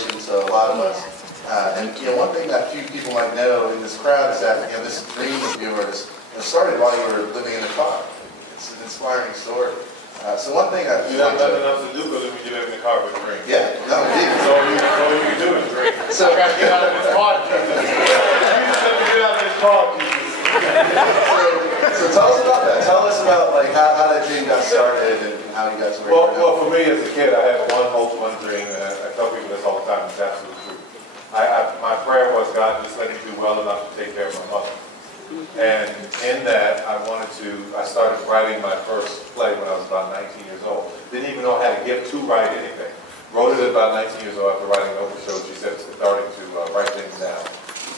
inspiration to a lot of us. And one thing that few people might know in this crowd is that this dream of yours started while you were living in a car. It's an inspiring story. So one thing you have nothing else to do but when you live in the car with a dream. Yeah, no, indeed. So all you can do is dream. So I got to get out of this car, Jesus. Jesus, let me get out of this car, Jesus. So tell us about that. Tell us about how that dream got started and how you got to where Well, for me as a kid, I had one hope, one dream, and I tell people this all the time. It's absolutely true. My prayer was, God, just let me do well enough to take care of my mother. And in that, I started writing my first play when I was about 19 years old. Didn't even know how to get to write anything. Wrote it at about 19 years old after writing Oprah show. She said, starting to write things down.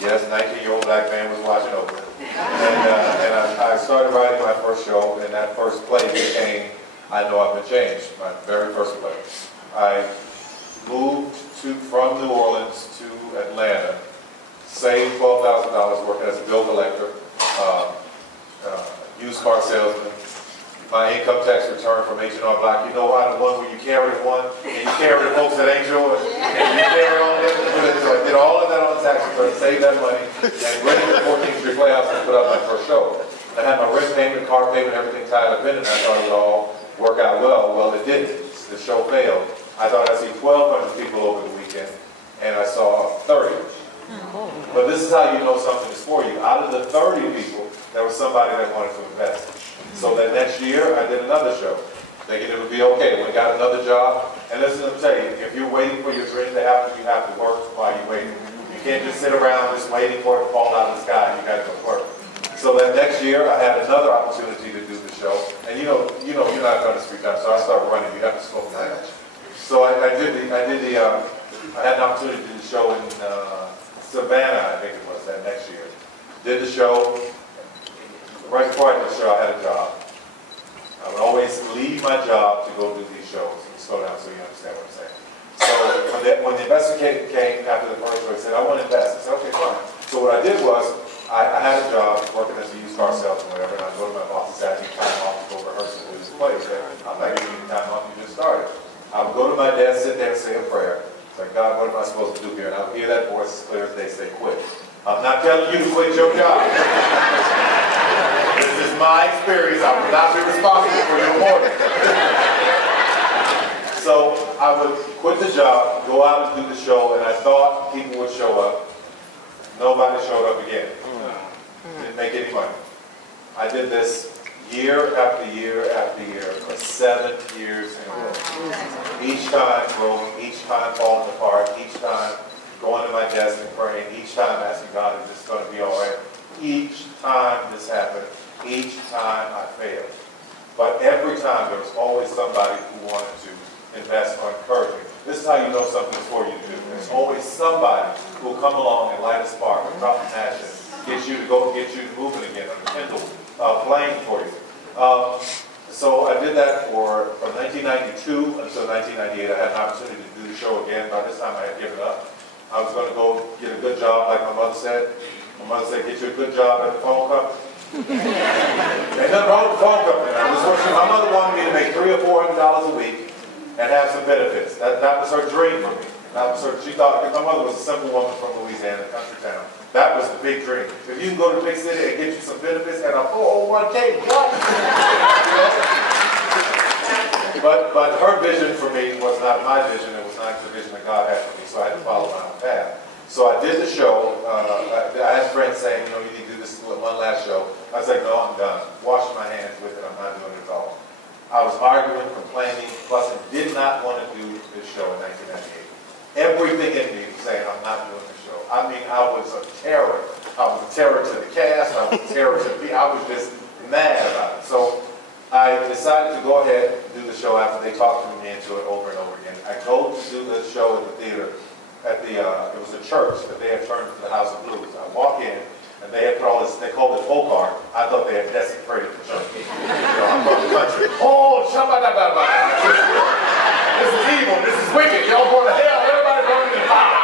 Yes, 19-year-old black man was watching Oprah. And I started writing my first show, and that first play became I Know I've Been Changed, my very first play. I moved from New Orleans to Atlanta, saved $12,000 working as a bill collector, used car salesman. My income tax return from H&R Block, the one where you carry the one, and you carry the folks that ain't yours, and you carry on them. So I did all of that on the tax return, saved that money, and rented the 14th Street Playhouse and put up my first show. I had my rent payment, car payment, everything tied up in it, and I thought it would all work out well. Well, it didn't. The show failed. I thought I'd see 1,200 people over the weekend, and I saw 30. But this is how you know something is for you. Out of the 30 people, there was somebody that wanted to invest. So that next year, I did another show, thinking it would be okay. We got another job. And listen, let me tell you, if you're waiting for your dream to happen, you have to work while you're waiting. You can't just sit around just waiting for it to fall out of the sky. You got to go work. So that next year, I had another opportunity to do the show. And you're not done this 3 times, so I started running. You have to slow me down. So I had an opportunity to do the show in Savannah, I think it was, that next year. Did the show. Right before I did the show, I had a job. I would always leave my job to go do these shows. Slow down so you understand what I'm saying. So when the investor came after the first show, he said, I want to invest. I said, okay, fine. So what I did was, I had a job working as a used car salesman or whatever, and I'd go to my boss and say, I need time off to go rehearse and do this play. He said, I'm not giving you time off, you just started. I would go to my desk, sit there and say a prayer. It's like, God, what am I supposed to do here? And I would hear that voice as clear as day say, quit. I'm not telling you to quit your job. This is my experience. I will not be responsible for your morning. So I would quit the job, go out and do the show, and I thought people would show up. Nobody showed up again. Didn't make any money. I did this year after year after year for 7 years in a row. Each time growing, each time falling apart, each time going to my desk and praying, each time asking God, is this going to be all right? Each time this happened, each time I failed. But every time there was always somebody who wanted to invest or encourage me. This is how you know something's for you to do. There's always somebody who will come along and light a spark, or drop a passion, get you moving again, or kindle flame for you. So I did that from 1992 until 1998. I had an opportunity to do the show again. By this time I had given up. I was going to go get a good job, like my mother said. My mother said, get you a good job at the phone company. Ain't nothing wrong with the phone company. My mother wanted me to make $300 or $400 a week and have some benefits. That was her dream for me. She thought, because my mother was a simple woman from Louisiana, country town. That was the big dream. If you can go to the big city and get you some benefits and a 401k, what? But her vision for me was not my vision. It was not the vision that God had for me, so I had to follow my own path. So I did the show. I had friends saying, you need to do this one last show. I was like, no, I'm done. Wash my hands with it. I'm not doing it at all. I was arguing, complaining, plus I did not want to do this show in 1998. Everything in me was saying, I'm not doing this show. I mean, I was a terror. I was a terror to the cast. I was a terror to me. I was just mad about it. So I decided to go ahead and do the show after they talked me into it over and over again. I go to do the show at the theater. It was a church that they had turned into the House of Blues. I walk in, and they had put all this, they called it folk art. I thought they had desecrated the church. I'm from the country. Oh, shabba-dabba-dabba. This is evil. This is wicked. Y'all going to hell. Everybody going to fire.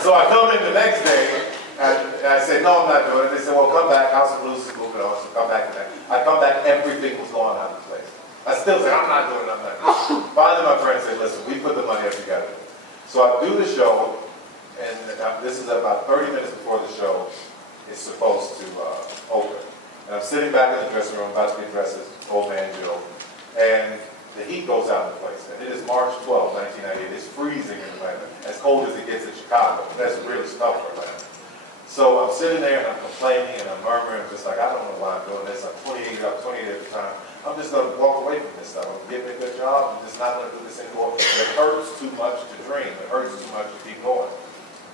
So I come in the next day, and I say, no, I'm not doing it. They said, well, come back. House of Blues is moving on, so come back to that. I come back, everything was going out of place. I still say, I'm not doing it, I'm not doing it. Finally, finally my friend said, listen, we put the money up together. So I do the show, and this is about 30 minutes before the show is supposed to open. And I'm sitting back in the dressing room, about to get dressed as old man Joe, and the heat goes out in the place. And it is March 12, 1998. It's freezing in Atlanta, as cold as it gets in Chicago. That's really tough for Atlanta. So I'm sitting there and I'm complaining and I'm murmuring, just like, I don't know why I'm doing this. I'm 28 at the time. I'm just going to walk away from this stuff. I'm getting a good job. I'm just not going to do this anymore. It hurts too much to dream. It hurts too much to keep going.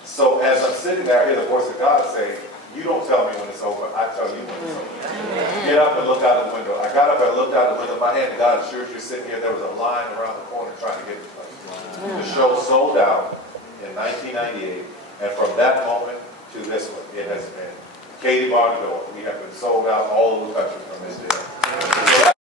So as I'm sitting there, I hear the voice of God say, you don't tell me when it's over. I tell you when it's over. Get up and look out the window. I got up and looked out the window. My hand to God, as sure as you're sitting here, there was a line around the corner trying to get the place. The show sold out in 1998. And from that moment to this one, it has been Katie bar the door. We have been sold out all over the country from this day.